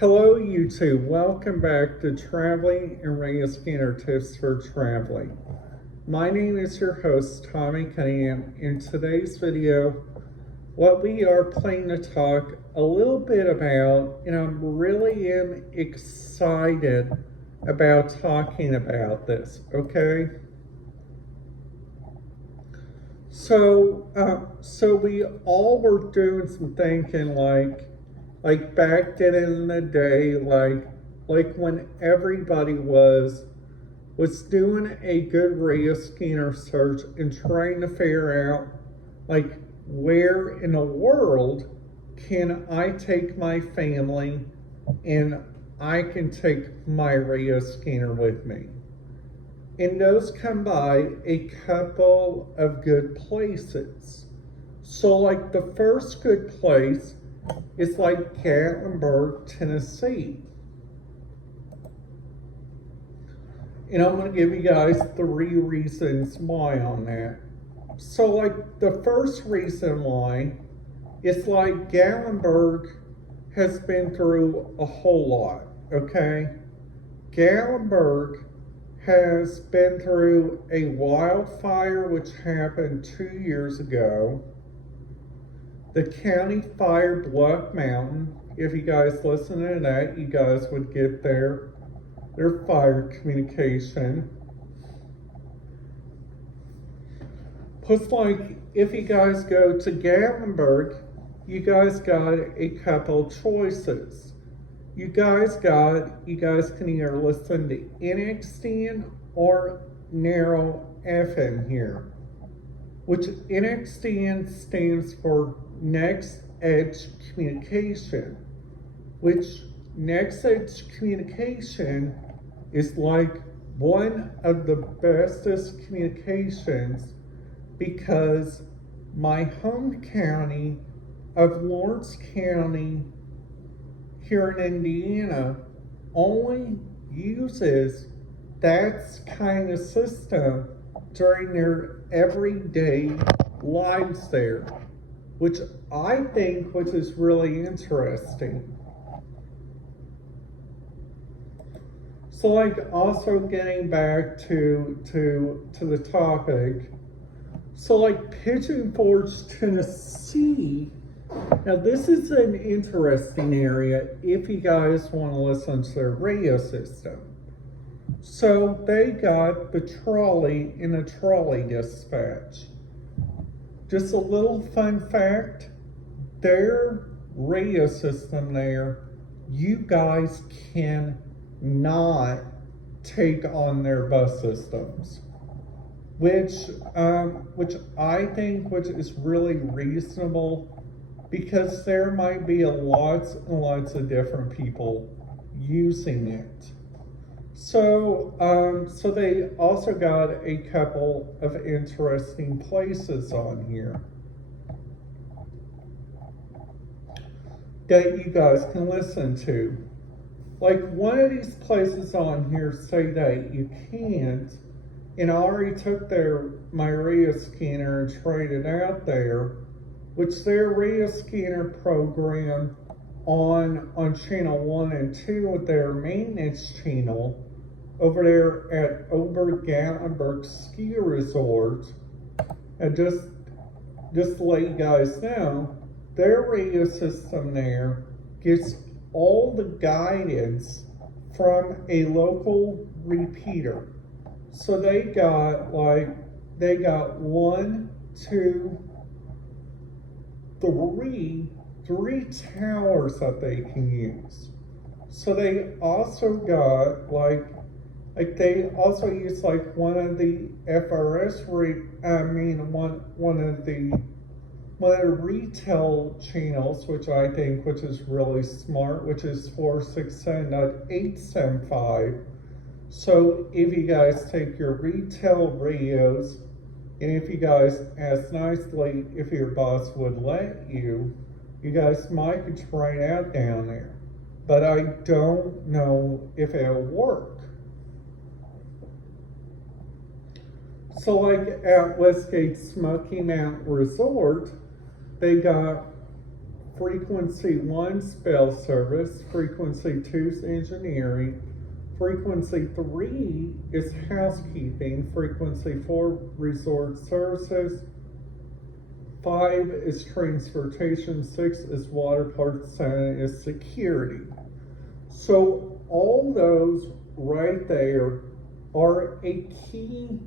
Hello YouTube, welcome back to Traveling and Radio Scanner Tips for Traveling. My name is your host Tommy Cunningham. In today's video, what we are planning to talk a little bit about, and I'm really excited about talking about this, okay? So we all were doing some thinking like back then in the day, like when everybody was doing a good radio scanner search and trying to figure out like where in the world can I take my family and I can take my radio scanner with me. And those come by a couple of good places. So like the first good place is like Gatlinburg, Tennessee. And I'm going to give you guys 3 reasons why on that. So like the first reason why is like Gatlinburg has been through a whole lot, okay? Gatlinburg has been through a wildfire which happened 2 years ago. The county fire Bluff Mountain. If you guys listen to that, you guys would get their fire communication. Plus, like, if you guys go to Gatlinburg, you guys got a couple choices. You guys can either listen to NXDN or Narrow FM here, which NXDN stands for Next Edge Communication, which Next Edge Communication is like one of the bestest communications because my home county of Lawrence County here in Indiana only uses that kind of system during their everyday lives there, which I think is really interesting. So like also getting back to the topic, so like Pigeon Forge, Tennessee. Now this is an interesting area if you guys want to listen to their radio system. So they got the trolley in a trolley dispatch. Just a little fun fact, their radio system there, you guys can not take on their bus systems, which I think is really reasonable because there might be lots and lots of different people using it. So they also got a couple of interesting places on here that you guys can listen to. Like one of these places on here say that you can't, and I already took my radio scanner and traded out there, which their radio scanner program on channel 1 and 2 with their maintenance channel over there at Ober-Gatlinburg Ski Resort. And just to let you guys know, their radio system there gets all the guidance from a local repeater. So they got 1, 2, 3 towers that they can use. So they also got they also use like one of the FRS one of the retail channels, which I think is really smart, which is 467.875. So if you guys take your retail radios, and if you guys ask nicely if your boss would let you, you guys might be trying out down there. But I don't know if it'll work. So like at Westgate Smoky Mountain Resort, they got frequency 1 spell service, frequency 2 is engineering, frequency 3 is housekeeping, frequency 4 resort services, 5 is transportation, 6 is water parks, 7 is security. So all those right there are a key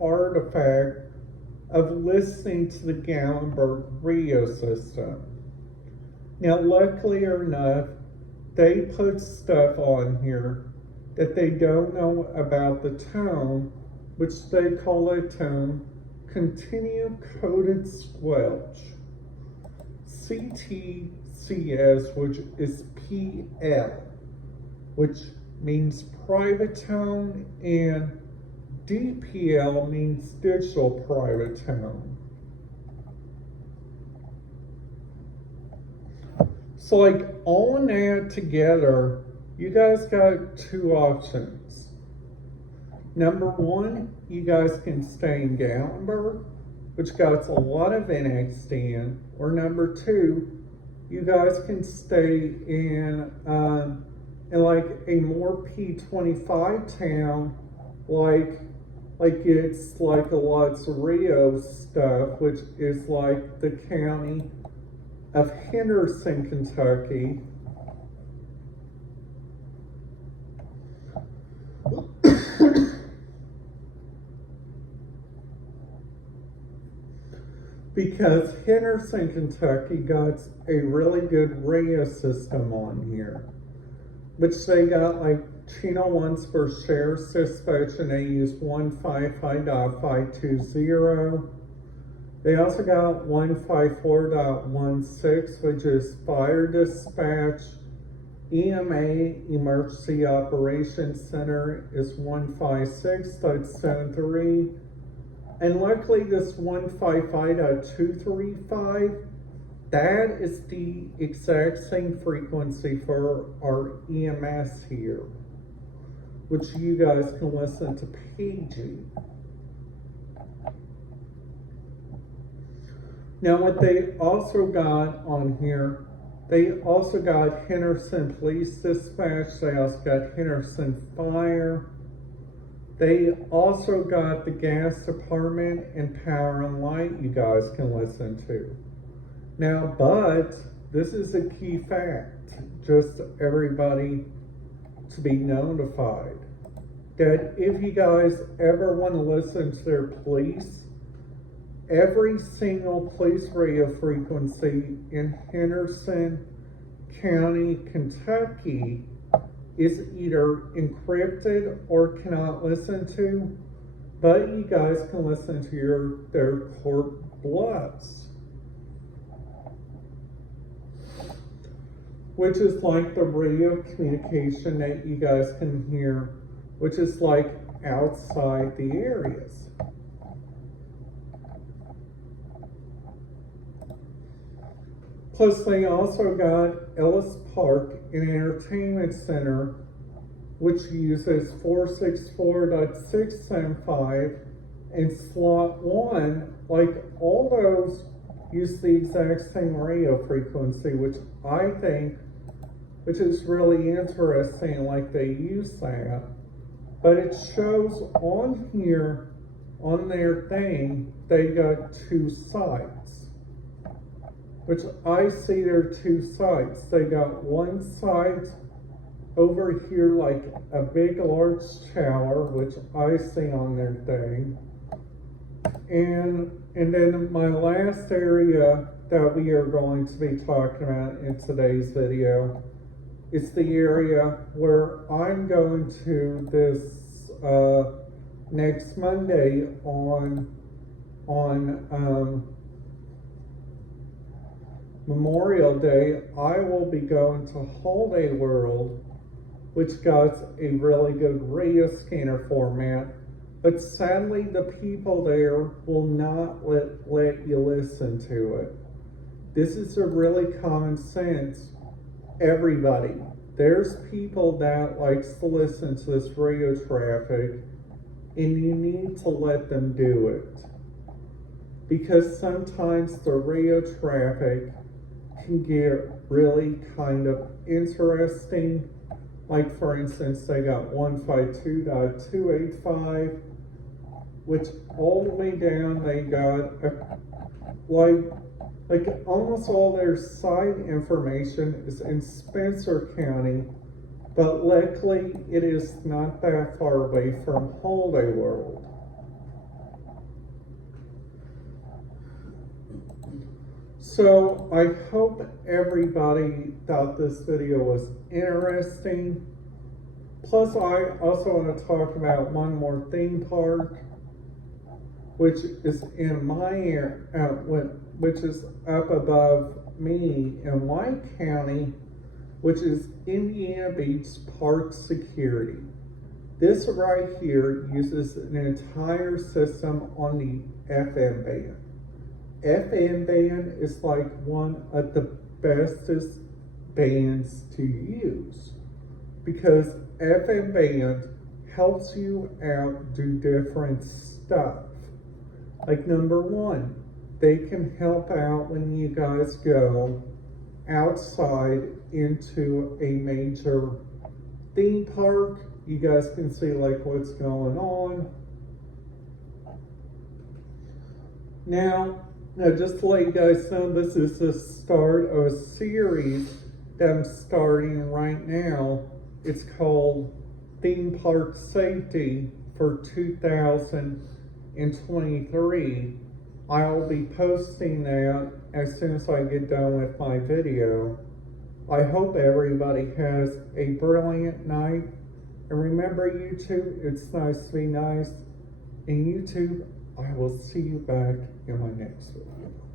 artifact of listening to the Gallenberg radio system. Now, luckily enough, they put stuff on here that they don't know about the tone, which they call a tone continuum coded squelch. CTCS, which is PL, which means private tone, and DPL means digital private tone. So like all that together, you guys got two options. Number one, you guys can stay in Gallenberg, which got a lot of NXDN, or number two, you guys can stay in like a more P25 town, like it's like a Los Rios stuff, which is like the county of Henderson, Kentucky. Because Henderson, Kentucky got a really good radio system on here, which they got like channel ones for share dispatch, and they use 155.520. They also got 154.16, which is fire dispatch. EMA, Emergency Operations Center, is 156.73. And luckily this 155.235, that is the exact same frequency for our EMS here, which you guys can listen to paging. Now what they also got on here, they also got Henderson Police Dispatch, they also got Henderson Fire, they also got the Gas Department and Power and Light you guys can listen to. Now, but this is a key fact, just everybody to be notified, that if you guys ever want to listen to their police, every single police radio frequency in Henderson County, Kentucky is either encrypted or cannot listen to, but you guys can listen to their court bluffs, which is like the radio communication that you guys can hear, which is like outside the areas. Plus, they also got Ellis Park, an entertainment center, which uses 464.675, and slot 1, like all those use the exact same radio frequency, which I think, which is really interesting, like they use that. But it shows on here, on their thing, they got two sites, which I see there are two sites. They got one site over here, like a big large tower, which I see on their thing. And then my last area that we are going to be talking about in today's video is the area where I'm going to this next Monday on Memorial Day. I will be going to Holiday World, which got a really good radio scanner format, but sadly the people there will not let you listen to it. This is a really common sense. Everybody, there's people that likes to listen to this radio traffic, and you need to let them do it. because sometimes the radio traffic can get really kind of interesting. Like for instance, they got 152.285, which all the way down they got like almost all their site information is in Spencer County, but luckily it is not that far away from Holiday World. So I hope everybody thought this video was interesting. Plus I also want to talk about one more theme park, which is in my area, which is up above me in White County, which is Indiana Beach Park Security. This right here uses an entire system on the FM band. FM band is like one of the bestest bands to use because FM band helps you out do different stuff. Like number one, they can help out when you guys go outside into a major theme park. You guys can see like what's going on. Now just to let you guys know, this is the start of a series that I'm starting right now. It's called Theme Park Safety for 2023. I'll be posting that as soon as I get done with my video. I hope everybody has a brilliant night. And remember, YouTube, it's nice to be nice. And YouTube, I will see you back in my next video.